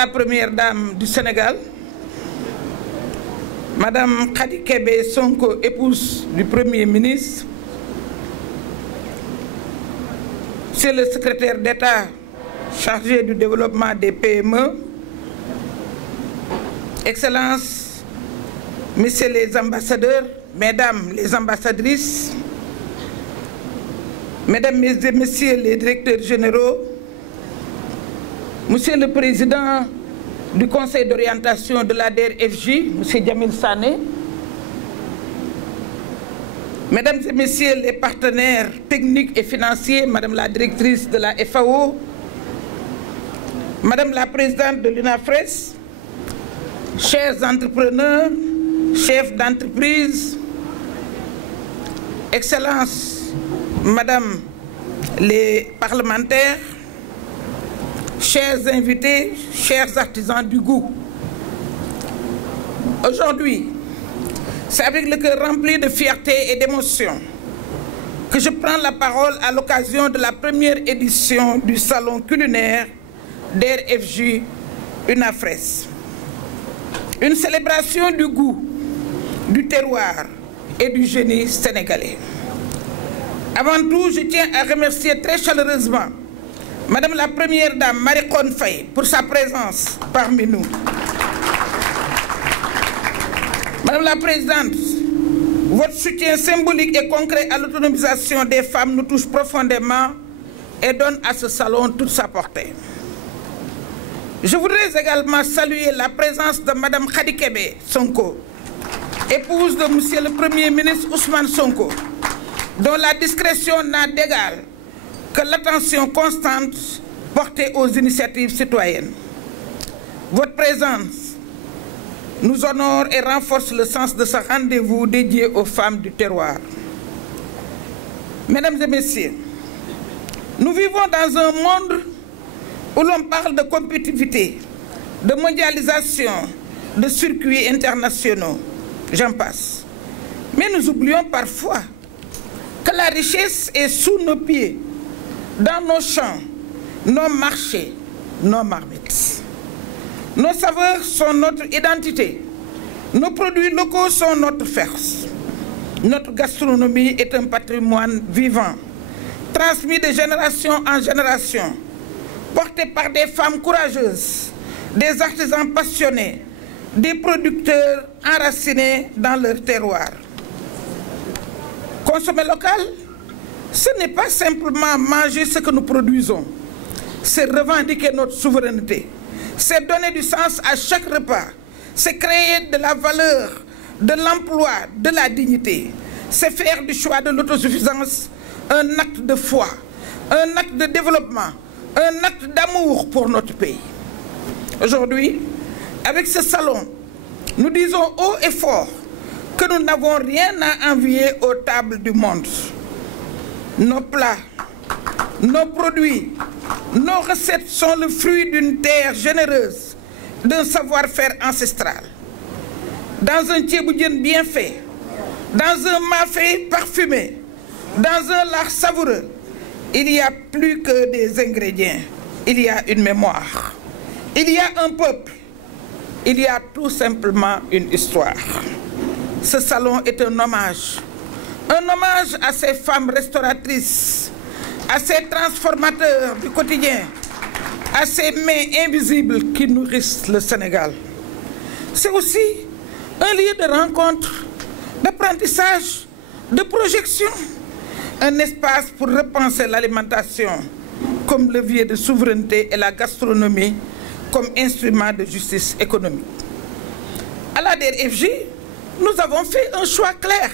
la Première Dame du Sénégal, Madame Khady Kébé Sonko, épouse du Premier ministre, Monsieur le secrétaire d'État chargé du développement des PME, Excellences, Messieurs les ambassadeurs, Mesdames les ambassadrices, Mesdames et Messieurs les directeurs généraux, Monsieur le Président du Conseil d'orientation de l'ADER-FJ, Monsieur Djamil Sané, Mesdames et Messieurs les partenaires techniques et financiers, Madame la directrice de la FAO, Madame la présidente de l'UNAFRES, chers entrepreneurs, chefs d'entreprise, Excellences, Madame les parlementaires, chers invités, chers artisans du goût. Aujourd'hui, c'est avec le cœur rempli de fierté et d'émotion que je prends la parole à l'occasion de la première édition du salon culinaire d'ADER-FJ UNAFRES. Une célébration du goût, du terroir et du génie sénégalais. Avant tout, je tiens à remercier très chaleureusement Madame la Première Dame Marie Khone Faye pour sa présence parmi nous. Madame la Présidente, votre soutien symbolique et concret à l'autonomisation des femmes nous touche profondément et donne à ce salon toute sa portée. Je voudrais également saluer la présence de Madame Khady Kébé Sonko, épouse de Monsieur le Premier ministre Ousmane Sonko, dont la discrétion n'a d'égal que l'attention constante portée aux initiatives citoyennes. Votre présence nous honore et renforce le sens de ce rendez-vous dédié aux femmes du terroir. Mesdames et Messieurs, nous vivons dans un monde où l'on parle de compétitivité, de mondialisation, de circuits internationaux, j'en passe. Mais nous oublions parfois que la richesse est sous nos pieds, dans nos champs, nos marchés, nos marmites. Nos saveurs sont notre identité. Nos produits locaux sont notre force. Notre gastronomie est un patrimoine vivant, transmis de génération en génération, porté par des femmes courageuses, des artisans passionnés, des producteurs enracinés dans leur terroir. Consommer local, ce n'est pas simplement manger ce que nous produisons, c'est revendiquer notre souveraineté, c'est donner du sens à chaque repas, c'est créer de la valeur, de l'emploi, de la dignité, c'est faire du choix de l'autosuffisance un acte de foi, un acte de développement, un acte d'amour pour notre pays. Aujourd'hui, avec ce salon, nous disons haut et fort que nous n'avons rien à envier aux tables du monde. Nos plats, nos produits, nos recettes sont le fruit d'une terre généreuse, d'un savoir-faire ancestral. Dans un thiéboudienne bien fait, dans un mafé parfumé, dans un lard savoureux, il y a plus que des ingrédients, il y a une mémoire, il y a un peuple, il y a tout simplement une histoire. Ce salon est un hommage à ces femmes restauratrices, à ces transformateurs du quotidien, à ces mains invisibles qui nourrissent le Sénégal. C'est aussi un lieu de rencontre, d'apprentissage, de projection, un espace pour repenser l'alimentation comme levier de souveraineté et la gastronomie comme instrument de justice économique. À l'ADER-FJ, nous avons fait un choix clair.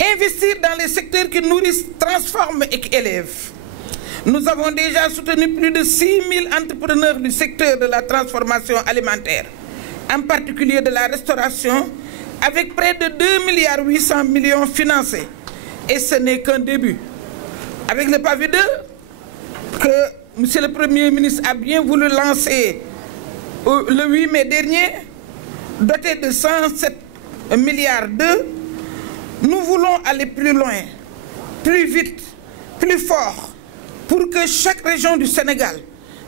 Investir dans les secteurs qui nourrissent, transforment et élèvent. Nous avons déjà soutenu plus de 6 000 entrepreneurs du secteur de la transformation alimentaire, en particulier de la restauration, avec près de 2,8 milliards financés. Et ce n'est qu'un début. Avec le pavé 2, que M. le Premier ministre a bien voulu lancer le 8 mai dernier, doté de 107 milliards d'euros, nous voulons aller plus loin, plus vite, plus fort, pour que chaque région du Sénégal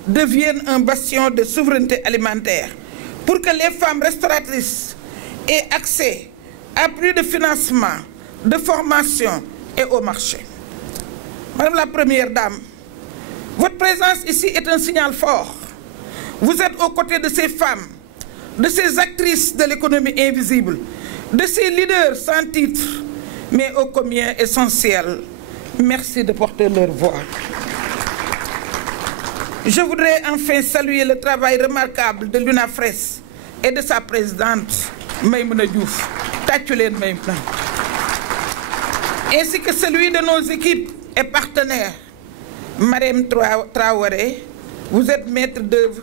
devienne un bastion de souveraineté alimentaire, pour que les femmes restauratrices aient accès à plus de financement, de formation et au marché. Madame la Première Dame, votre présence ici est un signal fort. Vous êtes aux côtés de ces femmes, de ces actrices de l'économie invisible, de ces leaders sans titre, mais ô combien essentiels. Merci de porter leur voix. Je voudrais enfin saluer le travail remarquable de l'UNAFRES et de sa présidente, Maïmouna Diouf, Tatulen Maïmouna, ainsi que celui de nos équipes et partenaires. Marème Traoré, vous êtes maître d'œuvre,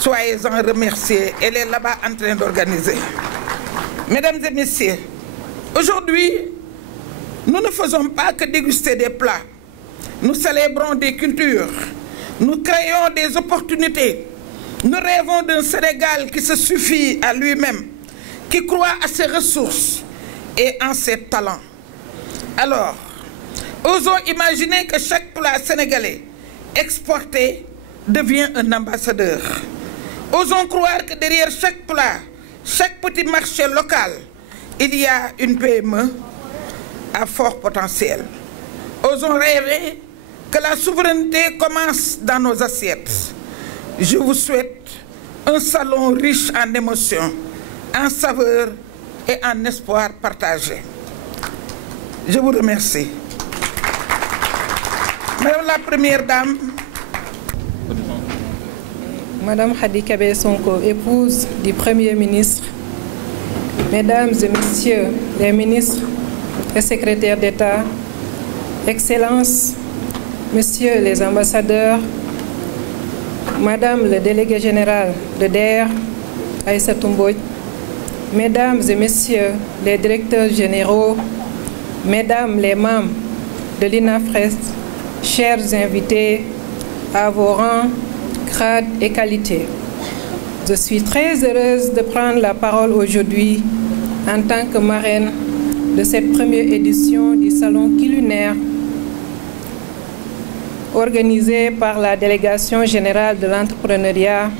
soyez-en remerciés. Elle est là-bas en train d'organiser. Mesdames et messieurs, aujourd'hui, nous ne faisons pas que déguster des plats. Nous célébrons des cultures. Nous créons des opportunités. Nous rêvons d'un Sénégal qui se suffit à lui-même, qui croit à ses ressources et en ses talents. Alors, osons imaginer que chaque plat sénégalais exporté devient un ambassadeur. Osons croire que derrière chaque plat, chaque petit marché local, il y a une PME à fort potentiel. Osons rêver que la souveraineté commence dans nos assiettes. Je vous souhaite un salon riche en émotions, en saveurs et en espoir partagé. Je vous remercie. Madame la Première Dame. Madame Hadi Kabé Sonko, épouse du Premier ministre, Mesdames et Messieurs les ministres et secrétaires d'État, Excellences, Messieurs les ambassadeurs, Madame le délégué général de DER, Aïssatou Mbodj, Mesdames et Messieurs les directeurs généraux, Mesdames les membres de l'UNAFRES, chers invités, à vos rangs, grades et qualités. Je suis très heureuse de prendre la parole aujourd'hui en tant que marraine de cette première édition du Salon culinaire organisé par la Délégation générale de l'entrepreneuriat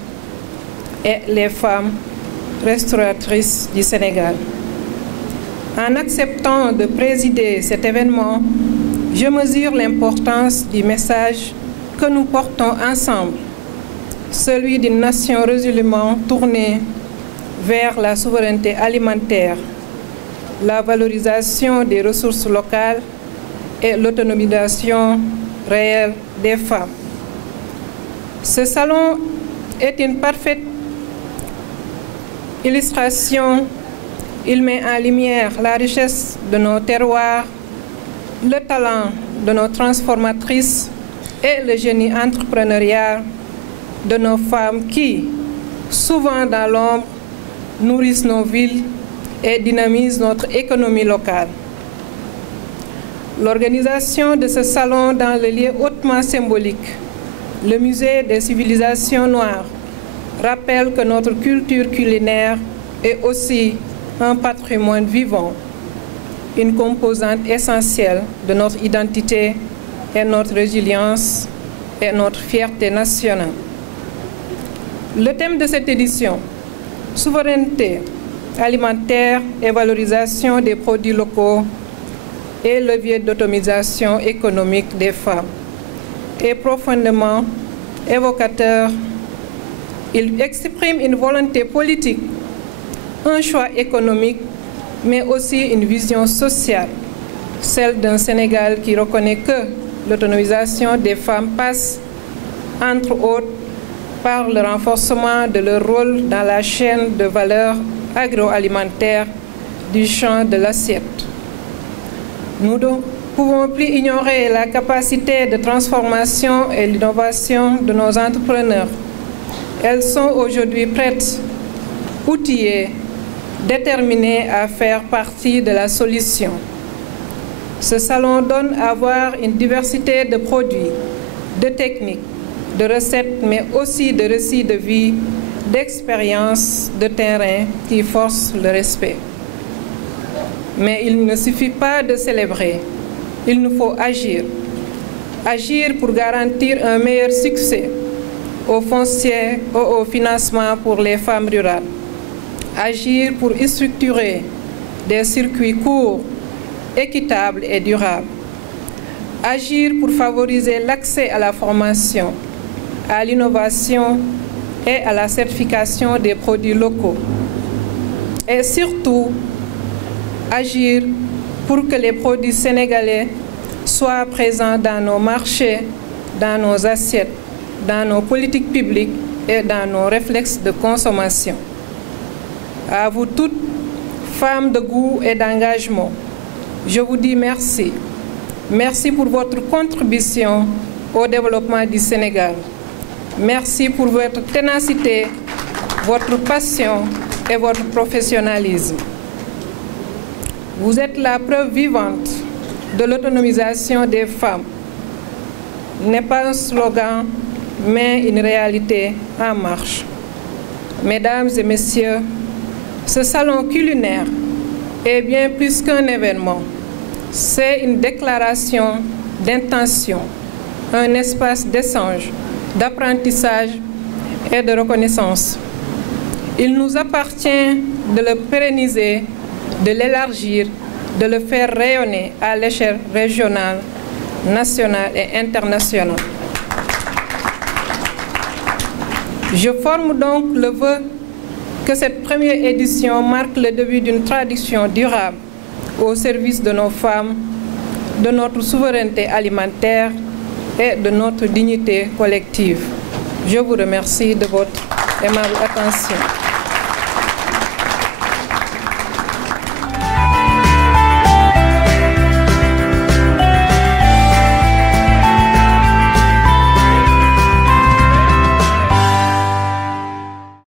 et les femmes restauratrices du Sénégal. En acceptant de présider cet événement, je mesure l'importance du message que nous portons ensemble, celui d'une nation résolument tournée vers la souveraineté alimentaire, la valorisation des ressources locales et l'autonomisation réelle des femmes. Ce salon est une parfaite illustration. Il met en lumière la richesse de nos terroirs, le talent de nos transformatrices et le génie entrepreneurial de nos femmes qui, souvent dans l'ombre, nourrissent nos villes et dynamisent notre économie locale. L'organisation de ce salon dans le lieu hautement symbolique, le Musée des civilisations noires, rappelle que notre culture culinaire est aussi un patrimoine vivant, une composante essentielle de notre identité et notre résilience et notre fierté nationale. Le thème de cette édition, souveraineté alimentaire et valorisation des produits locaux et levier d'autonomisation économique des femmes, est profondément évocateur. Il exprime une volonté politique, un choix économique, mais aussi une vision sociale, celle d'un Sénégal qui reconnaît que l'autonomisation des femmes passe, entre autres, par le renforcement de leur rôle dans la chaîne de valeur agroalimentaire du champ de l'assiette. Nous ne pouvons plus ignorer la capacité de transformation et l'innovation de nos entrepreneurs. Elles sont aujourd'hui prêtes, outillées, déterminées à faire partie de la solution. Ce salon donne à voir une diversité de produits, de techniques, de recettes, mais aussi de récits de vie, d'expériences de terrain qui forcent le respect. Mais il ne suffit pas de célébrer, il nous faut agir. Agir pour garantir un meilleur succès, au foncier ou au financement pour les femmes rurales. Agir pour structurer des circuits courts, équitables et durables. Agir pour favoriser l'accès à la formation, à l'innovation et à la certification des produits locaux. Et surtout, agir pour que les produits sénégalais soient présents dans nos marchés, dans nos assiettes, dans nos politiques publiques et dans nos réflexes de consommation. À vous toutes, femmes de goût et d'engagement, je vous dis merci. Merci pour votre contribution au développement du Sénégal. Merci pour votre ténacité, votre passion et votre professionnalisme. Vous êtes la preuve vivante de l'autonomisation des femmes. N'est pas un slogan, mais une réalité en marche. Mesdames et messieurs, ce salon culinaire est bien plus qu'un événement. C'est une déclaration d'intention, un espace d'échange, d'apprentissage et de reconnaissance. Il nous appartient de le pérenniser, de l'élargir, de le faire rayonner à l'échelle régionale, nationale et internationale. Je forme donc le vœu que cette première édition marque le début d'une tradition durable au service de nos femmes, de notre souveraineté alimentaire et de notre dignité collective. Je vous remercie de votre aimable attention.